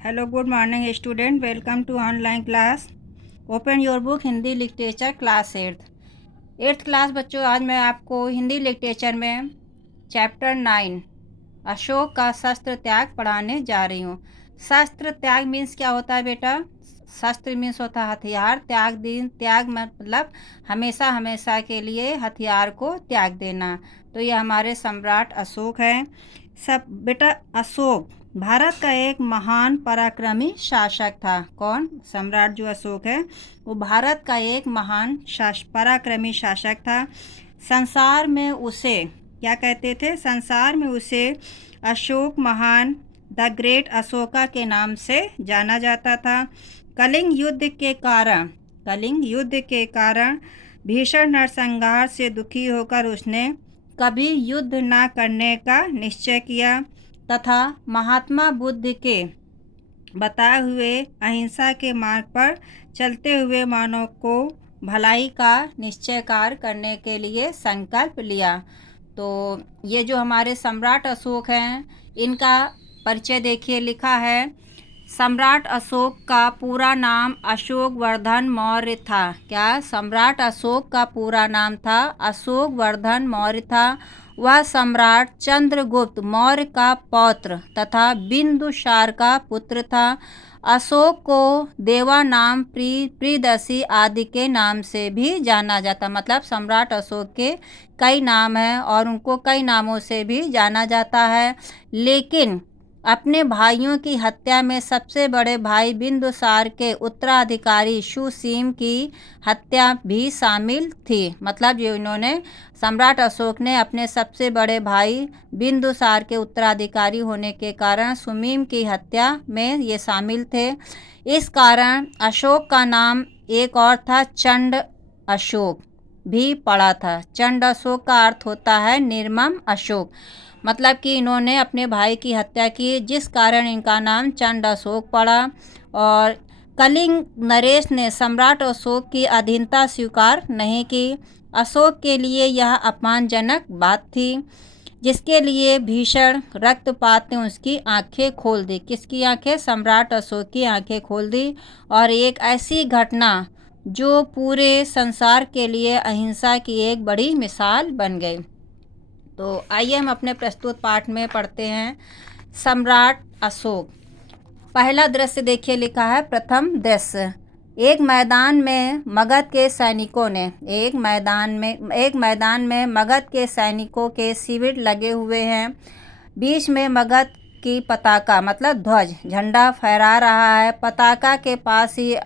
Hello good morning student, welcome to online class. Open your book Hindi literature class eighth class बच्चों। आज मैं आपको Hindi literature में chapter 9 Ashok का शस्त्र त्याग पढ़ाने जा रही हूँ। शस्त्र त्याग मीन्स क्या होता है बेटा? शस्त्र मीन्स होता है हथियार, त्याग मतलब हमेशा हमेशा के लिए हथियार को त्याग देना। तो ये हमारे सम्राट अशोक हैं। सब बेटा, अशोक भारत का एक महान पराक्रमी शासक था। कौन? सम्राट जो अशोक है वो भारत का एक महान पराक्रमी शासक था। संसार में उसे क्या कहते थे? संसार में उसे अशोक महान, द ग्रेट अशोका के नाम से जाना जाता था। कलिंग युद्ध के कारण भीषण नरसंहार से दुखी होकर उसने कभी युद्ध न करने का निश्चय किया तथा महात्मा बुद्ध के बताए हुए अहिंसा के मार्ग पर चलते हुए मानव को भलाई का निश्चयकार करने के लिए संकल्प लिया। तो ये जो हमारे सम्राट अशोक हैं, इनका परिचय देखिए, लिखा है सम्राट अशोक का पूरा नाम अशोक वर्धन मौर्य था। क्या? सम्राट अशोक का पूरा नाम था अशोक वर्धन मौर्य था। वह सम्राट चंद्रगुप्त मौर्य का पौत्र तथा बिंदुसार का पुत्र था। अशोक को देवा नाम, प्रियदर्शी आदि के नाम से भी जाना जाता। मतलब सम्राट अशोक के कई नाम हैं और उनको कई नामों से भी जाना जाता है। लेकिन अपने भाइयों की हत्या में सबसे बड़े भाई बिंदुसार के उत्तराधिकारी सुसीम की हत्या भी शामिल थी। मतलब जो इन्होंने सम्राट अशोक ने अपने सबसे बड़े भाई बिंदुसार के उत्तराधिकारी होने के कारण सुमीम की हत्या में ये शामिल थे। इस कारण अशोक का नाम एक और था चंड अशोक भी पड़ा था। चंड अशोक का अर्थ होता है निर्मम अशोक। मतलब कि इन्होंने अपने भाई की हत्या की, जिस कारण इनका नाम चंड अशोक पड़ा। और कलिंग नरेश ने सम्राट अशोक की अधीनता स्वीकार नहीं की। अशोक के लिए यह अपमानजनक बात थी, जिसके लिए भीषण रक्तपात ने उसकी आंखें खोल दी। किसकी आंखें? सम्राट अशोक की आंखें खोल दी। और एक ऐसी घटना जो पूरे संसार के लिए अहिंसा की एक बड़ी मिसाल बन गई। तो आइए हम अपने प्रस्तुत पाठ में पढ़ते हैं सम्राट अशोक। पहला दृश्य देखिए, लिखा है प्रथम दृश्य। एक मैदान में मगध के सैनिकों ने एक मैदान में मगध के सैनिकों के शिविर लगे हुए हैं। बीच में मगध की पताका मतलब ध्वज, झंडा फहरा रहा है। पताका के पास ही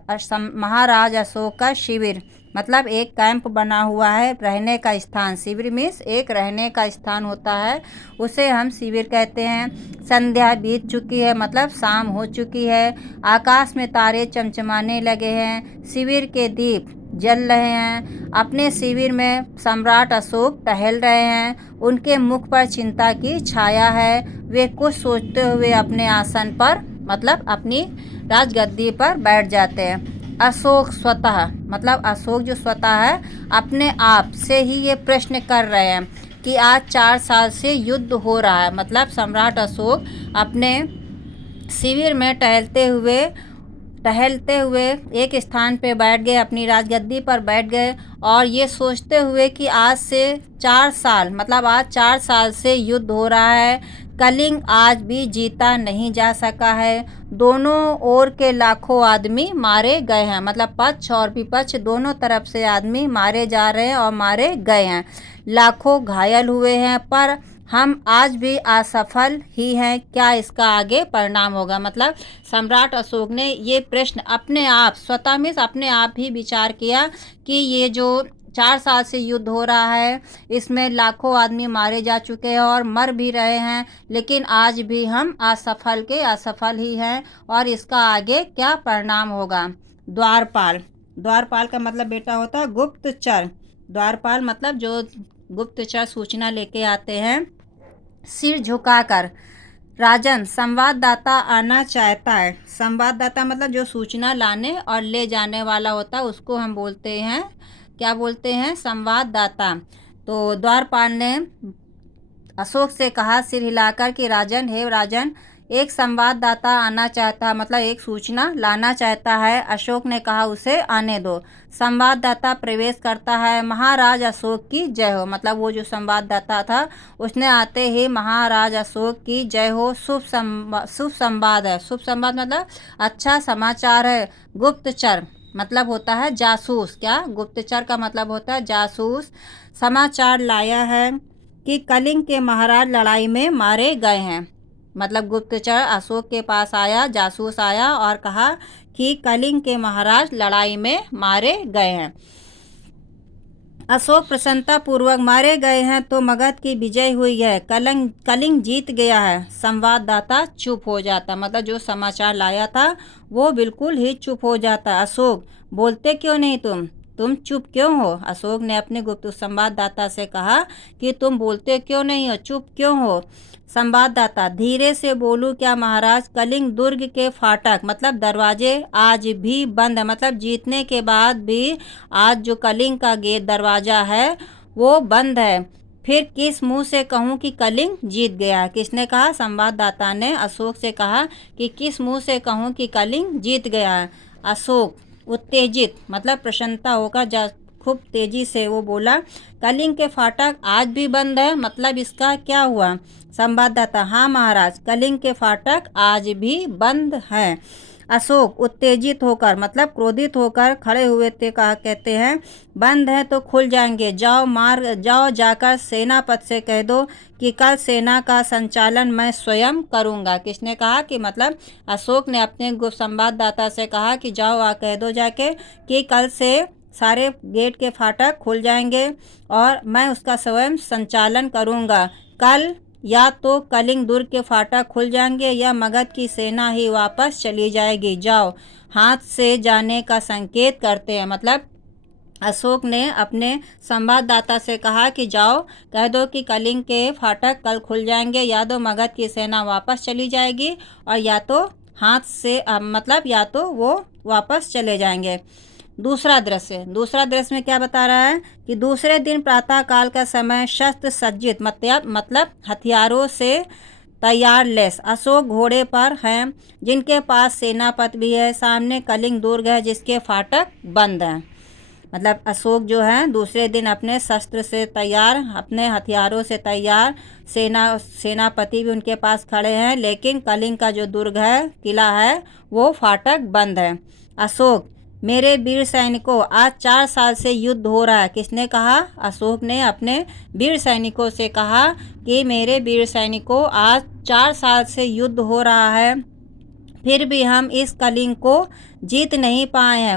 महाराज अशोक का शिविर मतलब एक कैंप बना हुआ है, रहने का स्थान। शिविर मीन्स एक रहने का स्थान होता है, उसे हम शिविर कहते हैं। संध्या बीत चुकी है मतलब शाम हो चुकी है। आकाश में तारे चमचमाने लगे हैं। शिविर के दीप जल रहे हैं। अपने शिविर में सम्राट अशोक टहल रहे हैं। उनके मुख पर चिंता की छाया है। वे कुछ सोचते हुए अपने आसन पर मतलब अपनी राजगद्दी पर बैठ जाते हैं। अशोक स्वतः मतलब अशोक जो स्वतः है अपने आप से ही ये प्रश्न कर रहे हैं कि आज 4 साल से युद्ध हो रहा है। मतलब सम्राट अशोक अपने शिविर में टहलते हुए एक स्थान पे बैठ गए, अपनी राजगद्दी पर बैठ गए और ये सोचते हुए कि आज से 4 साल मतलब आज 4 साल से युद्ध हो रहा है। कलिंग आज भी जीता नहीं जा सका है। दोनों ओर के लाखों आदमी मारे गए हैं। मतलब पक्ष और विपक्ष दोनों तरफ से आदमी मारे जा रहे हैं और मारे गए हैं। लाखों घायल हुए हैं, पर हम आज भी असफल ही हैं। क्या इसका आगे परिणाम होगा? मतलब सम्राट अशोक ने ये प्रश्न अपने आप स्वतः में अपने आप ही विचार किया कि ये जो 4 साल से युद्ध हो रहा है इसमें लाखों आदमी मारे जा चुके हैं और मर भी रहे हैं, लेकिन आज भी हम असफल ही हैं और इसका आगे क्या परिणाम होगा। द्वारपाल का मतलब बेटा होता है गुप्तचर। द्वारपाल मतलब जो गुप्तचर सूचना लेके आते हैं। सिर झुकाकर, राजन संवाददाता आना चाहता है। संवाददाता मतलब जो सूचना लाने और ले जाने वाला होता है, उसको हम बोलते हैं, क्या बोलते हैं? संवाददाता। तो द्वारपाल ने अशोक से कहा सिर हिलाकर कि राजन, हे राजन, एक संवाददाता आना चाहता, मतलब एक सूचना लाना चाहता है। अशोक ने कहा उसे आने दो। संवाददाता प्रवेश करता है। महाराज अशोक की जय हो, मतलब वो जो संवाददाता था उसने आते ही महाराज अशोक की जय हो। शुभ संवाद है। शुभ संवाद मतलब अच्छा समाचार है। गुप्तचर मतलब होता है जासूस। क्या? गुप्तचर का मतलब होता है जासूस। समाचार लाया है कि कलिंग के महाराज लड़ाई में मारे गए हैं। मतलब गुप्तचर अशोक के पास आया, जासूस आया और कहा कि कलिंग के महाराज लड़ाई में मारे गए हैं। अशोक प्रसन्नता पूर्वक, मारे गए हैं तो मगध की विजय हुई है, कलिंग जीत गया है। संवाददाता चुप हो जाता, मतलब जो समाचार लाया था वो बिल्कुल ही चुप हो जाता। अशोक, बोलते क्यों नहीं तुम चुप क्यों हो? अशोक ने अपने गुप्त संवाददाता से कहा कि तुम बोलते क्यों नहीं हो, चुप क्यों हो? संवाददाता, धीरे से बोलूं क्या महाराज? कलिंग दुर्ग के फाटक मतलब दरवाजे आज भी बंद है, मतलब जीतने के बाद भी आज जो कलिंग का गेट दरवाजा है वो बंद है। फिर किस मुंह से कहूं कि कलिंग जीत गया? किसने कहा? संवाददाता ने अशोक से कहा कि किस मुंह से कहूं कि कलिंग जीत गया है। अशोक उत्तेजित मतलब प्रसन्नता होकर खूब तेजी से वो बोला, कलिंग के फाटक आज भी बंद है, मतलब इसका क्या हुआ? संवाददाता, हाँ महाराज, कलिंग के फाटक आज भी बंद हैं। अशोक उत्तेजित होकर मतलब क्रोधित होकर खड़े हुए थे, कहा कहते हैं बंद है तो खुल जाएंगे, जाओ जाकर सेनापति से कह दो कि कल सेना का संचालन मैं स्वयं करूंगा। किसने कहा? कि मतलब अशोक ने अपने गुप्त संवाददाता से कहा कि जाओ कह दो जाके कि कल से सारे गेट के फाटक खुल जाएंगे और मैं उसका स्वयं संचालन करूंगा। कल या तो कलिंग दुर्ग के फाटक खुल जाएंगे या मगध की सेना ही वापस चली जाएगी। जाओ, हाथ से जाने का संकेत करते हैं। मतलब अशोक ने अपने संवाददाता से कहा कि जाओ कह दो कि कलिंग के फाटक कल खुल जाएंगे, या तो मगध की सेना वापस चली जाएगी और या तो हाथ से मतलब या तो वो वापस चले जाएंगे। दूसरा दृश्य में क्या बता रहा है कि दूसरे दिन प्रातः काल का समय शस्त्र सज्जित मतलब हथियारों से तैयार लेस अशोक घोड़े पर हैं, जिनके पास सेनापति भी है। सामने कलिंग दुर्ग है जिसके फाटक बंद हैं। मतलब अशोक जो है दूसरे दिन अपने शस्त्र से तैयार, अपने हथियारों से तैयार, सेनापति भी उनके पास खड़े हैं, लेकिन कलिंग का जो दुर्ग है, किला है, वो फाटक बंद है। अशोक, मेरे वीर सैनिकों, आज 4 साल से युद्ध हो रहा है। किसने कहा? अशोक ने अपने वीर सैनिकों से कहा कि मेरे वीर सैनिकों, आज 4 साल से युद्ध हो रहा है, फिर भी हम इस कलिंग को जीत नहीं पाए हैं।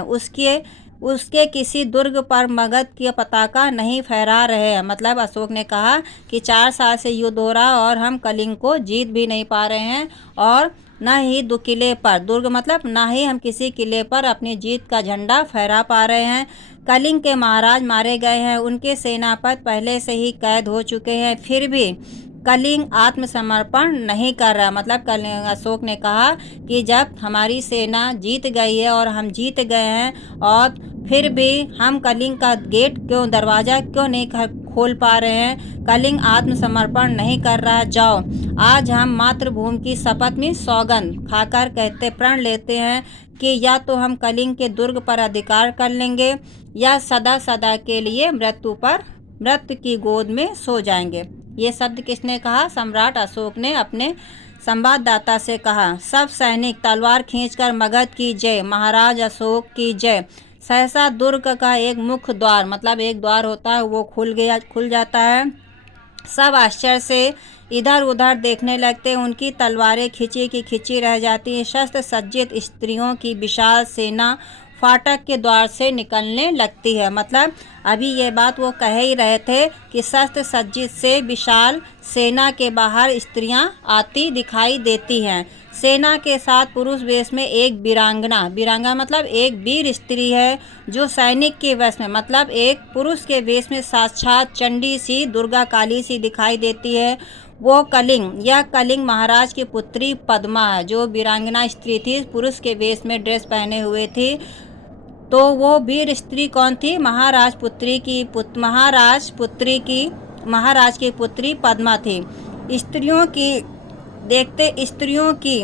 उसके किसी दुर्ग पर मगध की पताका नहीं फहरा रहे हैं। मतलब अशोक ने कहा कि 4 साल से युद्ध हो रहा और हम कलिंग को जीत भी नहीं पा रहे हैं और न ही किले पर, दुर्ग मतलब ना ही हम किसी किले पर अपनी जीत का झंडा फहरा पा रहे हैं। कलिंग के महाराज मारे गए हैं, उनके सेनापति पहले से ही कैद हो चुके हैं, फिर भी कलिंग आत्मसमर्पण नहीं कर रहा। मतलब कलिंग, अशोक ने कहा कि जब हमारी सेना जीत गई है और हम जीत गए हैं और फिर भी हम कलिंग का गेट क्यों, दरवाज़ा क्यों नहीं खोल पा रहे हैं? कलिंग आत्मसमर्पण नहीं कर रहा। जाओ, आज हम मातृभूमि की शपथ में सौगंध खाकर कहते प्रण लेते हैं कि या तो हम कलिंग के दुर्ग पर अधिकार कर लेंगे या सदा सदा के लिए मृत्यु की गोद में सो जाएंगे। ये शब्द किसने कहा? सम्राट अशोक ने अपने संवाददाता से कहा। सब सैनिक तलवार खींचकर मगध की जय, महाराज अशोक की जय। सहसा दुर्ग का एक मुख्य द्वार, मतलब एक द्वार होता है, वो खुल जाता है। सब आश्चर्य से इधर उधर देखने लगते, उनकी तलवारें खिंची की खिंची रह जाती हैं। शस्त्र सज्जित स्त्रियों की विशाल सेना फाटक के द्वार से निकलने लगती है। मतलब अभी ये बात वो कह ही रहे थे कि शस्त्र सज्जित से विशाल सेना के बाहर स्त्रियां आती दिखाई देती हैं। सेना के साथ पुरुष वेश में एक वीरांगना मतलब एक वीर स्त्री है जो सैनिक के वेश में, मतलब एक पुरुष के वेश में साक्षात चंडी सी, दुर्गा काली सी दिखाई देती है। वो कलिंग महाराज की पुत्री पद्मा है। जो वीरांगना स्त्री थी, पुरुष के वेश में ड्रेस पहने हुए थी, तो वो वीर स्त्री कौन थी? महाराज की पुत्री पद्मा थी। स्त्रियों की देखते स्त्रियों की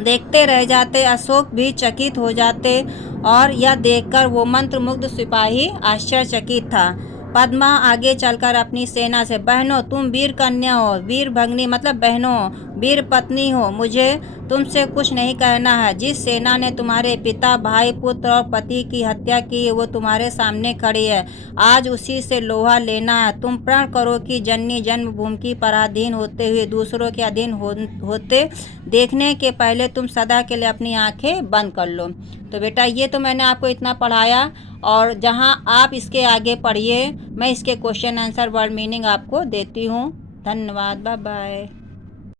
देखते रह जाते। अशोक भी चकित हो जाते और यह देखकर वो मंत्रमुग्ध सिपाही आश्चर्यचकित था। पद्मा आगे चलकर अपनी सेना से, बहनों तुम वीर कन्या हो, वीर भगनी मतलब बहनों, वीर पत्नी हो, मुझे तुमसे कुछ नहीं कहना है। जिस सेना ने तुम्हारे पिता, भाई, पुत्र और पति की हत्या की वो तुम्हारे सामने खड़ी है। आज उसी से लोहा लेना है। तुम प्रण करो कि जननी जन्मभूमि की पराधीन होते हुए दूसरों के अधीन होते देखने के पहले तुम सदा के लिए अपनी आंखें बंद कर लो। तो बेटा ये तो मैंने आपको इतना पढ़ाया, और जहाँ आप इसके आगे पढ़िए, मैं इसके क्वेश्चन आंसर वर्ड मीनिंग आपको देती हूँ। धन्यवाद, बाय बाय।